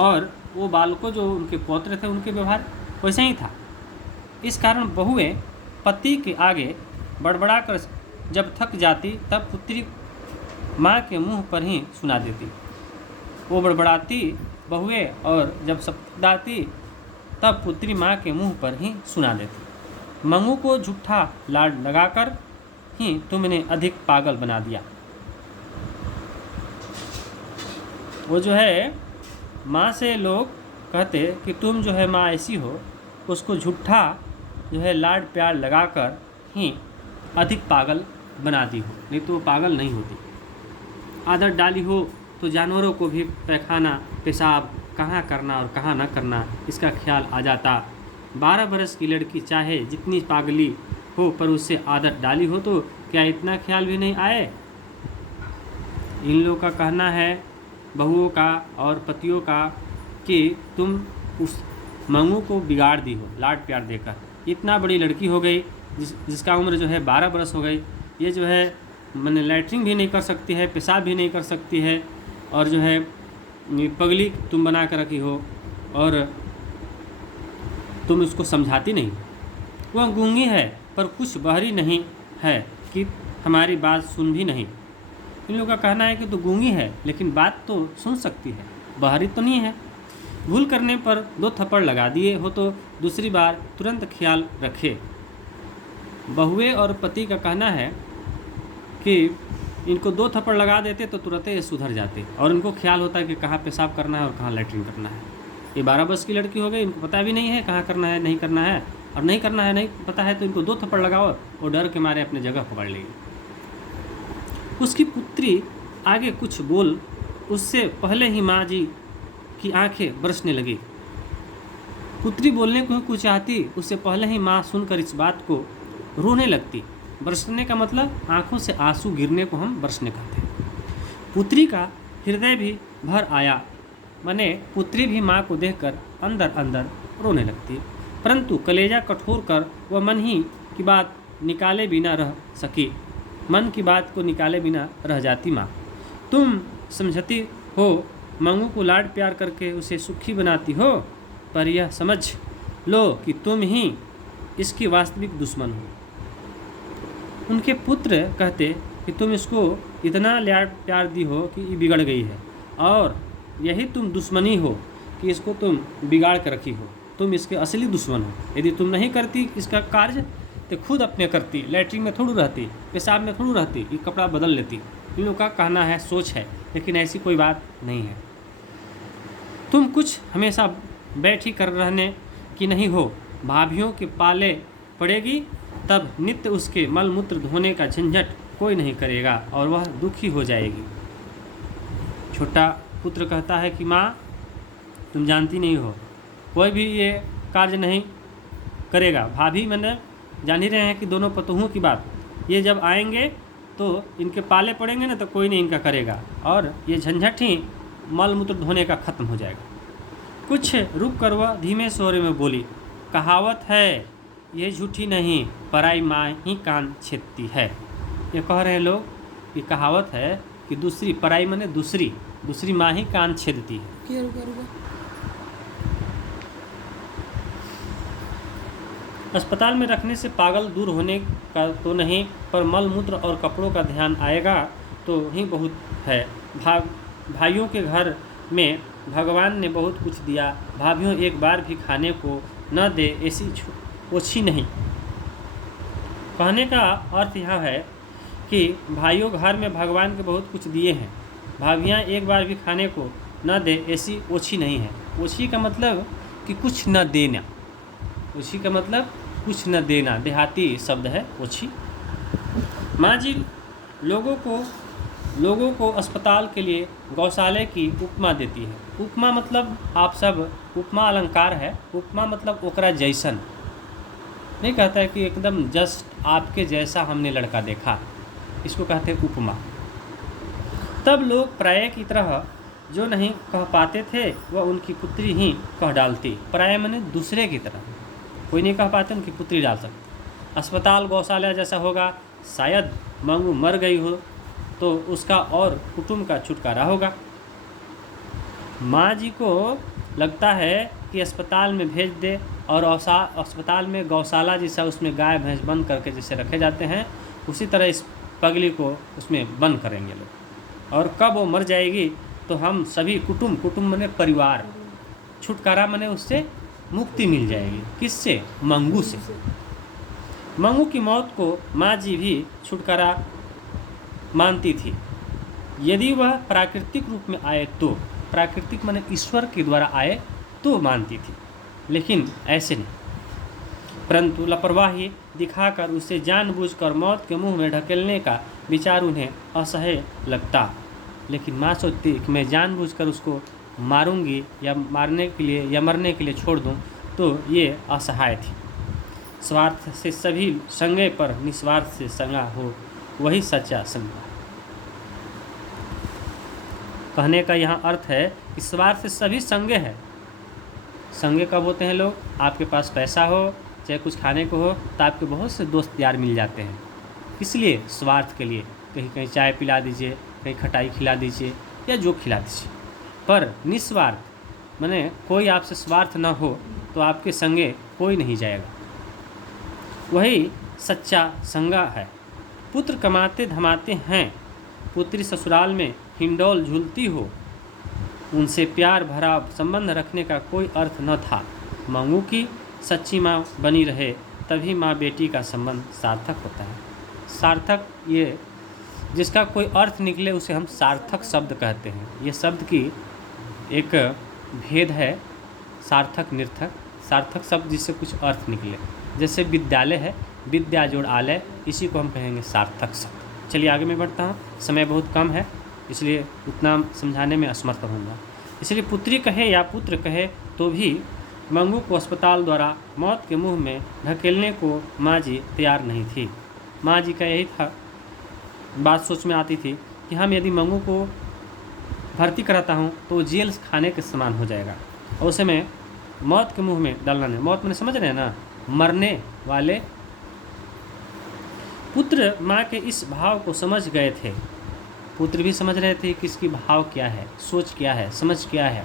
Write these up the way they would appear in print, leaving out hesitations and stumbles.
और वो बालकों जो उनके पौत्र थे उनके व्यवहार वैसे ही था। इस कारण बहुएं पति के आगे बड़बड़ा कर जब थक जाती तब पुत्री माँ के मुंह पर ही सुना देती। वो बड़बड़ाती बहुएं और जब सपदाती तब पुत्री माँ के मुंह पर ही सुना देती। मंगू को झूठा लाड लगाकर ही तुमने अधिक पागल बना दिया। वो जो है माँ से लोग कहते कि तुम जो है माँ ऐसी हो, उसको झूठा जो है लाड प्यार लगाकर ही अधिक पागल बना दी हो, नहीं तो वो पागल नहीं होती। आदत डाली हो तो जानवरों को भी पैखाना पेशाब कहाँ करना और कहाँ न करना इसका ख्याल आ जाता। 12 बरस की लड़की चाहे जितनी पागली हो पर उससे आदत डाली हो तो क्या इतना ख्याल भी नहीं आए। इन लोगों का कहना है, बहुओं का और पतियों का, कि तुम उस मंगू को बिगाड़ दी हो लाड प्यार देकर। इतना बड़ी लड़की हो गई जिसका उम्र जो है 12 बरस हो गई, ये जो है मैंने लैट्रिन भी नहीं कर सकती है, पेशाब भी नहीं कर सकती है, और जो है पगली तुम बना कर रखी हो और तुम उसको समझाती नहीं। वह गूंगी है पर कुछ बहरी नहीं है कि हमारी बात सुन भी नहीं। इन लोगों का कहना है कि तो गूंगी है लेकिन बात तो सुन सकती है, बहरी तो नहीं है। भूल करने पर 2 थप्पड़ लगा दिए हो तो दूसरी बार तुरंत ख्याल रखे। बहुए और पति का कहना है कि इनको 2 थप्पड़ लगा देते तो तुरंत ये सुधर जाते और इनको ख्याल होता है कि कहाँ पेशाब करना है और कहाँ लैट्रिन करना है। ये 12 वर्ष की लड़की हो गई, इनको पता भी नहीं है कहाँ करना है नहीं करना है, और नहीं करना है नहीं पता है तो इनको 2 थप्पड़ लगाओ और डर के मारे अपने जगह पकड़ लेगी। उसकी पुत्री आगे कुछ बोल उससे पहले ही माँ जी की आंखें बरसने लगी। पुत्री बोलने को कुछ चाहती, उससे पहले ही माँ सुनकर इस बात को रोने लगती। बरसने का मतलब आंखों से आंसू गिरने को हम बरसने कहते हैं। पुत्री का हृदय भी भर आया, माने पुत्री भी माँ को देखकर अंदर अंदर रोने लगती, परंतु कलेजा कठोर कर वह मन ही की बात निकाले बिना रह सकी। मन की बात को निकाले बिना रह जाती माँ। तुम समझती हो मंगू को लाड प्यार करके उसे सुखी बनाती हो, पर यह समझ लो कि तुम ही इसकी वास्तविक दुश्मन हो। उनके पुत्र कहते कि तुम इसको इतना लाड प्यार दी हो कि ये बिगड़ गई है, और यही तुम दुश्मनी हो कि इसको तुम बिगाड़ कर रखी हो। तुम इसके असली दुश्मन हो। यदि तुम नहीं करती इसका कार्य तो खुद अपने करती, लैट्रिन में थोड़ी रहती, पेशाब में थोड़ी रहती, ये कपड़ा बदल लेती। इन लोगों का कहना है, सोच है, लेकिन ऐसी कोई बात नहीं है। तुम कुछ हमेशा बैठी कर रहने की नहीं हो, भाभियों के पाले पड़ेगी तब नित्य उसके मल मूत्र धोने का झंझट कोई नहीं करेगा और वह दुखी हो जाएगी। छोटा पुत्र कहता है कि माँ तुम जानती नहीं हो, कोई भी ये कार्य नहीं करेगा। भाभी मैंने जान ही रहे हैं कि दोनों पतोहों की बात, ये जब आएंगे तो इनके पाले पड़ेंगे ना तो कोई नहीं इनका करेगा और ये झंझट ही मल मूत्र धोने का ख़त्म हो जाएगा। कुछ रुक कर वह धीमे स्वरे में बोली, कहावत है ये झूठी नहीं, पराई माँ ही कान छेदती है। ये कह रहे हैं लोग कि कहावत है कि दूसरी पराई माने दूसरी माँ ही कान छेदती है। अस्पताल में रखने से पागल दूर होने का तो नहीं, पर मल मूत्र और कपड़ों का ध्यान आएगा तो ही बहुत है। भाइयों के घर में भगवान ने बहुत कुछ दिया, भाभियों एक बार भी खाने को न दे ऐसी ओछी नहीं। कहने का अर्थ यह है कि भाइयों घर में भगवान के बहुत कुछ दिए हैं, भाभियाँ एक बार भी खाने को न दे ऐसी ओछी नहीं है। ओछी का मतलब कि कुछ न देना, ओछी का मतलब कुछ न देना, देहाती शब्द है ओछी। माँ जी लोगों को अस्पताल के लिए गौशाले की उपमा देती है। उपमा मतलब आप सब, उपमा अलंकार है, उपमा मतलब ओकरा जैसन, नहीं कहता है कि एकदम जस्ट आपके जैसा हमने लड़का देखा, इसको कहते हैं उपमा। तब लोग प्राय की तरह जो नहीं कह पाते थे वह उनकी पुत्री ही कह डालती। प्राय माने दूसरे की तरह, कोई नहीं कह पाते उनकी पुत्री डाल सकती। अस्पताल गौशाला जैसा होगा, शायद मंगू मर गई हो तो उसका और कुटुंब का छुटकारा होगा। माँ जी को लगता है कि अस्पताल में भेज दे, और अस्पताल में गौशाला जैसा उसमें गाय भैंस बंद करके जैसे रखे जाते हैं, उसी तरह इस पगली को उसमें बंद करेंगे लोग। और कब वो मर जाएगी तो हम सभी कुटुंब मने परिवार, छुटकारा मने उससे मुक्ति मिल जाएगी। किससे? मंगू से। मंगू की मौत को माँ जी भी छुटकारा मानती थी। यदि वह प्राकृतिक रूप में आए तो, प्राकृतिक माने ईश्वर के द्वारा आए तो मानती थी, लेकिन ऐसे नहीं। परंतु लापरवाही दिखाकर उसे जानबूझकर मौत के मुंह में ढकेलने का विचार उन्हें असह्य लगता। लेकिन माँ सोचती कि मैं जानबूझकर उसको मारूंगी या मारने के लिए या मरने के लिए छोड़ दूं, तो ये असहाय थी। स्वार्थ से सभी संगे पर निस्वार्थ से संगा हो, वही सच्चा संगा। कहने का यहाँ अर्थ है कि स्वार्थ से सभी संगे हैं। संगे कब होते हैं लोग? आपके पास पैसा हो, चाहे कुछ खाने को हो, तो आपके बहुत से दोस्त यार मिल जाते हैं। इसलिए स्वार्थ के लिए कहीं कहीं चाय पिला दीजिए, कहीं खटाई खिला दीजिए या जो खिला दीजिए। पर निस्वार्थ माने कोई आपसे स्वार्थ न हो तो आपके संगे कोई नहीं जाएगा, वही सच्चा संगा है। पुत्र कमाते धमाते हैं, पुत्री ससुराल में हिंडोल झूलती हो, उनसे प्यार भरा संबंध रखने का कोई अर्थ न था। मंगू की सच्ची माँ बनी रहे, तभी माँ बेटी का संबंध सार्थक होता है। सार्थक, ये जिसका कोई अर्थ निकले उसे हम सार्थक शब्द कहते हैं। ये शब्द की एक भेद है, सार्थक निर्थक। सार्थक शब्द जिससे कुछ अर्थ निकले, जैसे विद्यालय है, विद्या जोड़ आलय, इसी को हम कहेंगे सार्थक शब्द। चलिए आगे मैं बढ़ता हूँ, समय बहुत कम है इसलिए उतना समझाने में असमर्थ रहूँगा। इसलिए पुत्री कहे या पुत्र कहे तो भी मंगू को अस्पताल द्वारा मौत के मुंह में ढकेलने को माँ जी तैयार नहीं थी। माँ जी का यही था, बात सोच में आती थी कि हम यदि मंगू को भर्ती कराता हूँ तो वो जेल खाने के समान हो जाएगा, और उसे मैं मौत के मुंह में डालना नहीं। मौत मैंने समझ रहे हैं ना, मरने वाले। पुत्र माँ के इस भाव को समझ गए थे, पुत्र भी समझ रहे थे कि इसकी भाव क्या है, सोच क्या है, समझ क्या है।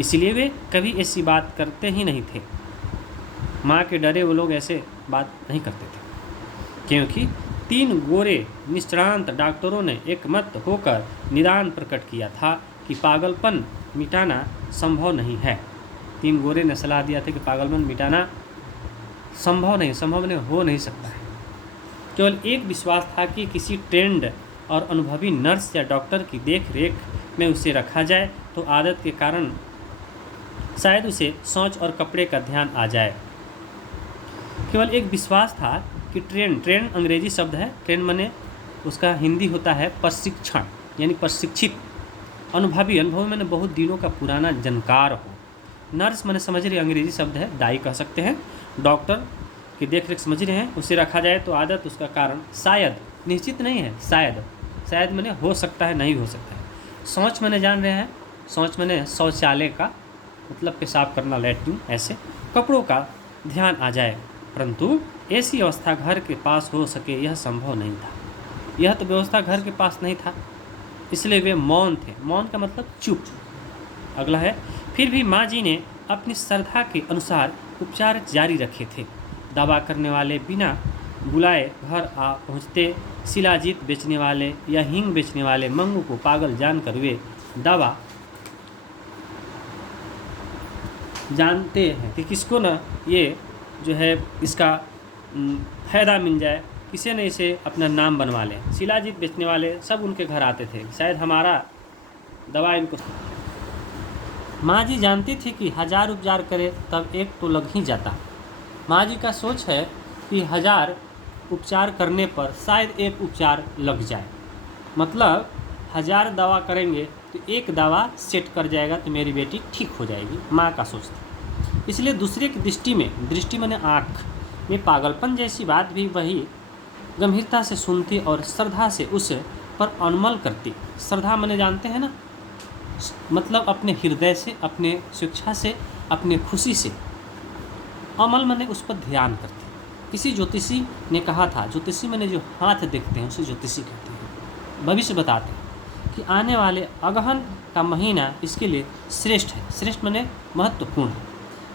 इसलिए वे कभी ऐसी बात करते ही नहीं थे। माँ के डरे वो लोग ऐसे बात नहीं करते थे, क्योंकि 3 गोरे निष्णात डॉक्टरों ने एकमत होकर निदान प्रकट किया था कि पागलपन मिटाना संभव नहीं है। 3 गोरे ने सलाह दिया था कि पागलपन मिटाना संभव नहीं हो नहीं सकता है। केवल एक विश्वास था कि किसी ट्रेंड और अनुभवी नर्स या डॉक्टर की देख रेख में उसे रखा जाए तो आदत के कारण शायद उसे शौच और कपड़े का ध्यान आ जाए। केवल एक विश्वास था कि ट्रेन अंग्रेजी शब्द है, ट्रेन माने उसका हिंदी होता है प्रशिक्षण, यानी प्रशिक्षित। अनुभवी माने बहुत दिनों का पुराना जानकार हो। नर्स माने समझ रहे अंग्रेजी शब्द है, दाई कह सकते हैं। डॉक्टर की देख रेख समझ रहे हैं, उसे रखा जाए तो आदत उसका कारण शायद, निश्चित नहीं है, शायद माने हो सकता है, नहीं हो सकता है। शौच माने जान रहे हैं, शौच माने शौचालय का मतलब पेशाब करना, लैट्रिन, ऐसे। कपड़ों का ध्यान आ जाए, परंतु ऐसी अवस्था घर के पास हो सके यह संभव नहीं था। यह तो व्यवस्था घर के पास नहीं था, इसलिए वे मौन थे। मौन का मतलब चुप। अगला है, फिर भी माँ जी ने अपनी श्रद्धा के अनुसार उपचार जारी रखे थे। दवा करने वाले बिना बुलाए घर आ पहुँचते। शिलाजीत बेचने वाले या हींग बेचने वाले मंगू को पागल जानकर वे दवा जानते हैं कि किसको ना ये जो है इसका फ़ायदा मिल जाए, किसी ने इसे अपना नाम बनवा लें। शिलाजीत बेचने वाले सब उनके घर आते थे, शायद हमारा दवा इनको। माँ जी जानती थी कि 1000 उपचार करे तब एक तो लग ही जाता। माँ जी का सोच है कि 1000 उपचार करने पर शायद एक उपचार लग जाए, मतलब 1000 दवा करेंगे तो एक दवा सेट कर जाएगा तो मेरी बेटी ठीक हो जाएगी। माँ का सोच था। इसलिए दूसरे की दृष्टि माने आँख में पागलपन जैसी बात भी वही गंभीरता से सुनती और श्रद्धा से उस पर अनुमल करती। श्रद्धा माने जानते हैं ना, मतलब अपने हृदय से, अपने शिक्षा से, अपने खुशी से। अमल माने उस पर ध्यान करती। किसी ज्योतिषी ने कहा था, ज्योतिषी माने जो हाथ देखते हैं उसे ज्योतिषी कहते हैं, भविष्य बताते हैं कि आने वाले अगहन का महीना इसके लिए श्रेष्ठ है। श्रेष्ठ माने महत्वपूर्ण है,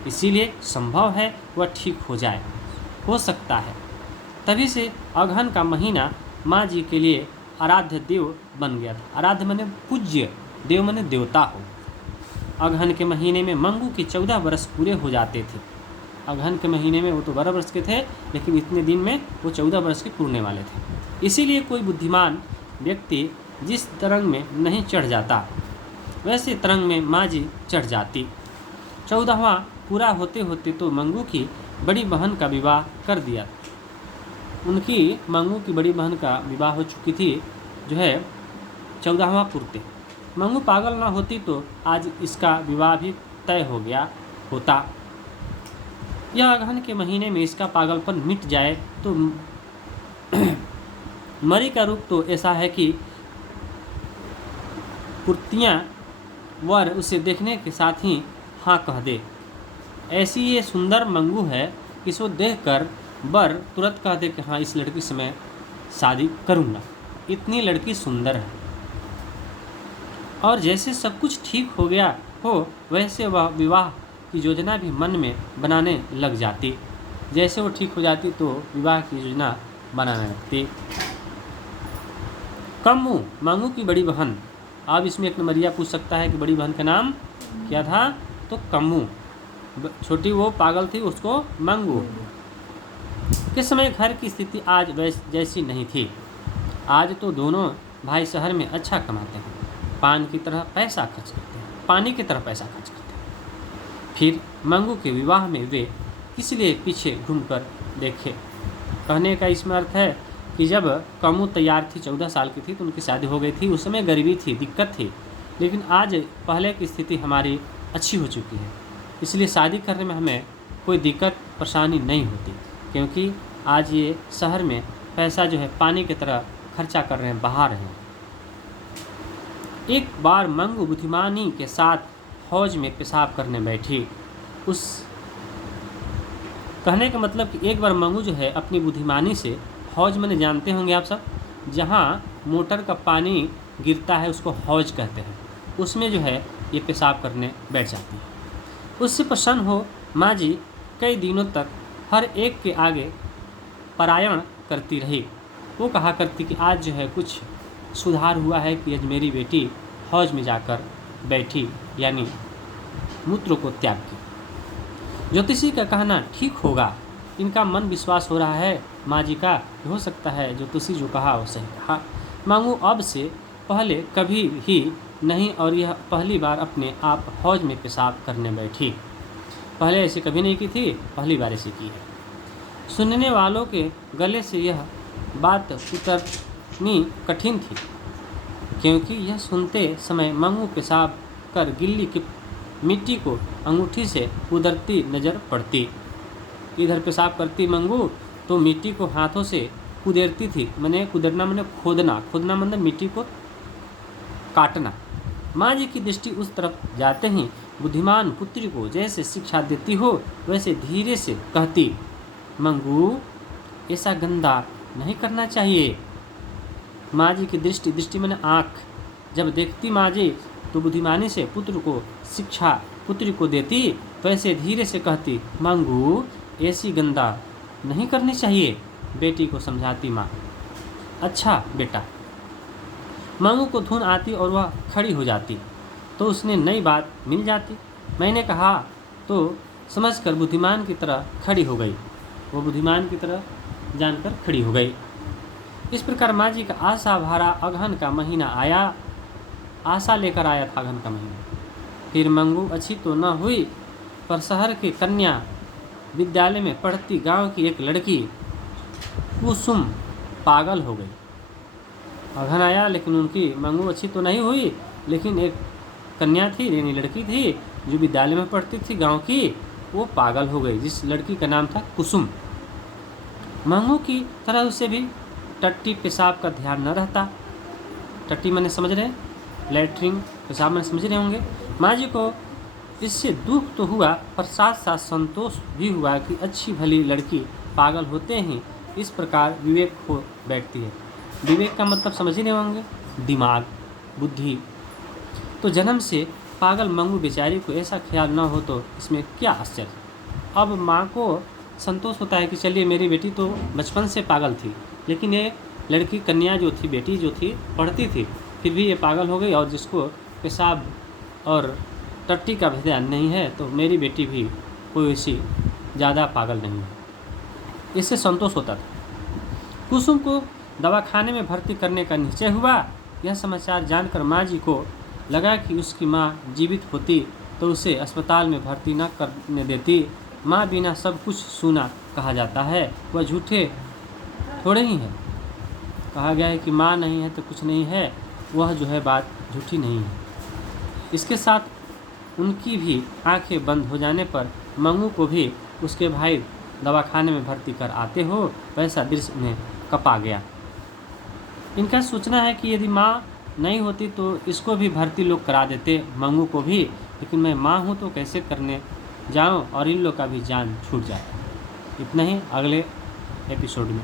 इसीलिए संभव है वह ठीक हो जाए, हो सकता है। तभी से अगहन का महीना माँ जी के लिए आराध्य देव बन गया था। आराध्य माने पूज्य, देव माने देवता हो। अगहन के महीने में मंगू के 14 वर्ष पूरे हो जाते थे। अगहन के महीने में वो तो 12 वर्ष के थे, लेकिन इतने दिन में वो 14 वर्ष के पूरने वाले थे। इसीलिए कोई बुद्धिमान व्यक्ति जिस तरंग में नहीं चढ़ जाता, वैसे तरंग में माँ जी चढ़ जाती। 14वां पूरा होते होते तो मंगू की बड़ी बहन का विवाह कर दिया। उनकी मंगू की बड़ी बहन का विवाह हो चुकी थी, जो है 14वां पूर्ते। मंगू पागल ना होती तो आज इसका विवाह भी तय हो गया होता। यह अगहन के महीने में इसका पागलपन मिट जाए तो मरी का रूप तो ऐसा है कि कुर्तियाँ वर उसे देखने के साथ ही हाँ कह दे। ऐसी ये सुंदर मंगू है कि इसको देखकर वर तुरंत कह दे कि हाँ इस लड़की से मैं शादी करूँगा, इतनी लड़की सुंदर है। और जैसे सब कुछ ठीक हो गया हो, वैसे वह विवाह की योजना भी मन में बनाने लग जाती। जैसे वो ठीक हो जाती तो विवाह की योजना बनाने लगती। कम्मू मंगू की बड़ी बहन। अब इसमें एक नंबरिया पूछ सकता है कि बड़ी बहन का नाम क्या था, तो कम्मू। छोटी वो पागल थी, उसको मंगू। किस समय घर की स्थिति आज जैसी नहीं थी। आज तो दोनों भाई शहर में अच्छा कमाते हैं, पान की तरह पैसा खर्च करते हैं, पानी की तरह पैसा खर्च करते हैं। फिर मंगू के विवाह में वे इसलिए पीछे घूमकर देखे। कहने का इसमें अर्थ है कि जब कम्मू तैयार थी, 14 साल की थी, तो उनकी शादी हो गई थी। उस समय गरीबी थी, दिक्कत थी, लेकिन आज पहले की स्थिति हमारी अच्छी हो चुकी है, इसलिए शादी करने में हमें कोई दिक्कत परेशानी नहीं होती, क्योंकि आज ये शहर में पैसा जो है पानी की तरह खर्चा कर रहे हैं, बहा रहे हैं। एक बार मंगू बुद्धिमानी के साथ हौज में पेशाब करने बैठी। उस कहने का मतलब कि एक बार मंगू जो है अपनी बुद्धिमानी से, हौज मैंने जानते होंगे आप सब, जहाँ मोटर का पानी गिरता है उसको हौज कहते हैं, उसमें जो है ये पेशाब करने बैठ जाती है। उससे प्रसन्न हो माँ जी कई दिनों तक हर एक के आगे पारायण करती रही। वो कहा करती कि आज जो है कुछ सुधार हुआ है कि आज मेरी बेटी हौज में जाकर बैठी, यानी मूत्र को त्याग की। ज्योतिषी का कहना ठीक होगा। इनका मन विश्वास हो रहा है माँ जी का, हो सकता है ज्योतिषी जो कहा वो सही कहा। मंगू अब से पहले कभी ही नहीं, और यह पहली बार अपने आप हौज में पेशाब करने बैठी। पहले ऐसे कभी नहीं की थी, पहली बार ऐसे की है। सुनने वालों के गले से यह बात उतरनी कठिन थी, क्योंकि यह सुनते समय मंगू पेशाब कर गिल्ली की मिट्टी को अंगूठी से उधरती नजर पड़ती। इधर पेशाब करती मंगू तो मिट्टी को हाथों से कुदेरती थी। मैंने कुदेरना मैंने खोदना, खोदना मतलब मिट्टी को काटना। माँ जी की दृष्टि उस तरफ जाते ही बुद्धिमान पुत्री को जैसे शिक्षा देती हो वैसे धीरे से कहती, मंगू ऐसा गंदा नहीं करना चाहिए। माँ जी की दृष्टि मैंने आँख जब देखती माँ जी तो बुद्धिमानी से पुत्र को शिक्षा पुत्री को देती, वैसे धीरे से कहती, मंगू ऐसी गंदा नहीं करनी चाहिए। बेटी को समझाती माँ। अच्छा बेटा। मंगू को धुन आती और वह खड़ी हो जाती तो उसने नई बात मिल जाती। मैंने कहा तो समझकर बुद्धिमान की तरह खड़ी हो गई। वो बुद्धिमान की तरह जानकर खड़ी हो गई। इस प्रकार माँ जी का आशा भरा अगहन का महीना आया। आशा लेकर आया था अगहन का महीना। फिर मंगू अच्छी तो न हुई, पर शहर की कन्या विद्यालय में पढ़ती गांव की एक लड़की कुसुम पागल हो गई। अगहन आया लेकिन उनकी मंगू अच्छी तो नहीं हुई, लेकिन एक कन्या थी, यानी लड़की थी जो विद्यालय में पढ़ती थी गांव की, वो पागल हो गई, जिस लड़की का नाम था कुसुम। मंगू की तरह उसे भी टट्टी पेशाब का ध्यान न रहता। टट्टी मैंने समझ रहे, लैट्रिन पेशाब मैंने समझ रहे होंगे। माँ जी को इससे दुख तो हुआ, पर साथ साथ संतोष भी हुआ कि अच्छी भली लड़की पागल होते ही इस प्रकार विवेक हो बैठती है। विवेक का मतलब समझ ही नहीं होंगे, दिमाग। बुद्धि। तो जन्म से पागल मंगू बेचारी को ऐसा ख्याल न हो तो इसमें क्या आश्चर्य। अब माँ को संतोष होता है कि चलिए मेरी बेटी तो बचपन से पागल थी, लेकिन ये लड़की कन्या जो थी, बेटी जो थी, पढ़ती थी, फिर भी ये पागल हो गई, और जिसको पेशाब और टट्टी का भी ध्यान नहीं है, तो मेरी बेटी भी कोई ऐसी ज़्यादा पागल नहीं है। इससे संतोष होता था। कुसुम को दवाखाने में भर्ती करने का निश्चय हुआ। यह समाचार जानकर माँ जी को लगा कि उसकी माँ जीवित होती तो उसे अस्पताल में भर्ती न करने देती। माँ बिना सब कुछ सुना कहा जाता है, वह झूठे थोड़े ही है। कहा गया है कि माँ नहीं है तो कुछ नहीं है, वह जो है बात झूठी नहीं है। इसके साथ उनकी भी आंखें बंद हो जाने पर मंगू को भी उसके भाई दवाखाने में भर्ती कर आते हो वैसा दृश्य उन्हें कपा गया। इनका सोचना है कि यदि माँ नहीं होती तो इसको भी भर्ती लोग करा देते, मंगू को भी, लेकिन मैं माँ हूँ तो कैसे करने जाऊँ और इन लोग का भी जान छूट जाए। इतना ही अगले एपिसोड में।